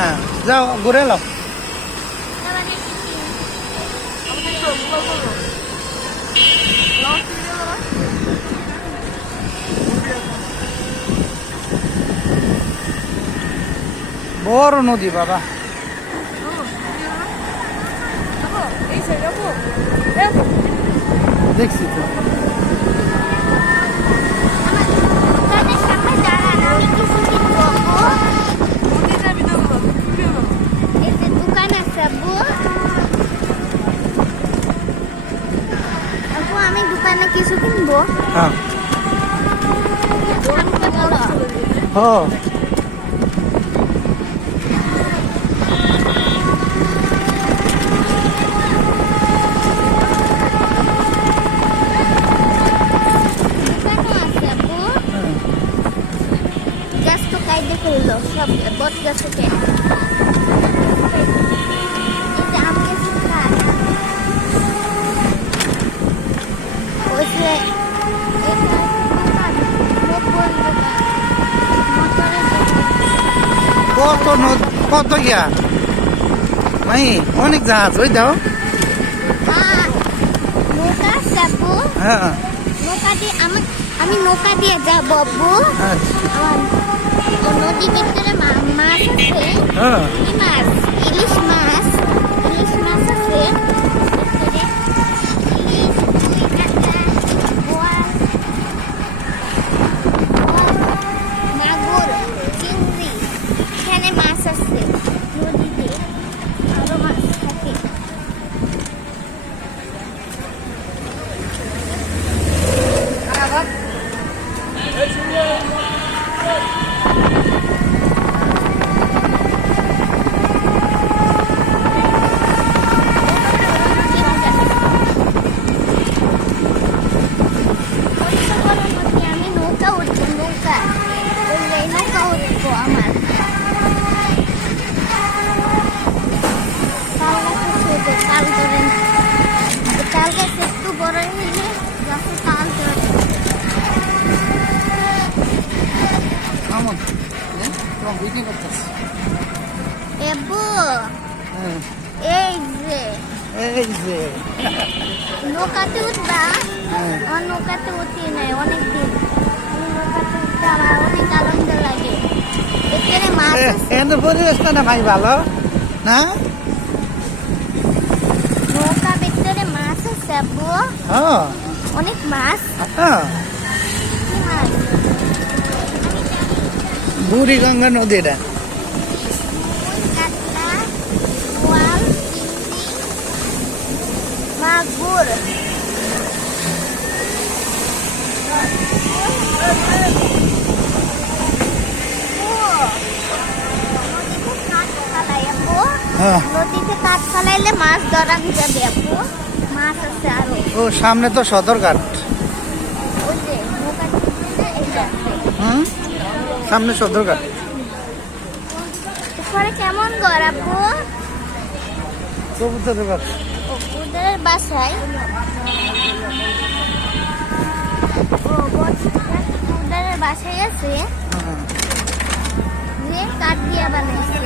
হ্যাঁ যাও ঘুরে এলো। বড় নদী বাবা। দেখছি তো। দোকান আছে আব্বু। আব্বু আমি দোকানে কিছু কিনবো। হ্যাঁ ও সব বট গাছ থেকে আম গেছে কত কত গিয়া মাই অনেক জাহাজ ওই দাও। নৌকা যাবো। হ্যাঁ নৌকা দিয়ে আমি নৌকা দিয়ে যাবো আব্বু। নদীর ভিতরে মাছ আছে। কি মাছ? ইলিশ মাছ। ইলিশ মাছ আছে মাগুর চিংড়ি এখানে মাছ আছে নদীতে আরো মাছ থাকে। নৌকাতে উঠবা? আমার নৌকাতে উঠি নাই অনেকদিন। নৌকাতে উঠতে আমার অনেক আনন্দ লাগে। এখানে মাছ আছে। পরিবেশটা না ভাই ভালো না? নৌকা ভিতরে মাছ আছে আব্বু। অনেক মাছ। বুড়িগঙ্গা নদী এটা। মাগুর নদীতে কাঠ ফালাইলে মাছ ধরা যাবে আপু। মাছ আছে আরো। ও সামনে তো সদরঘাট। সামনে সদরঘাট। ওখানে কেমন ঘর আপু? কবুতরের বাসা। কবুতরের বাসায় কবুতরের বাসায় আছে যে কাঠ দিয়া বানাইছে।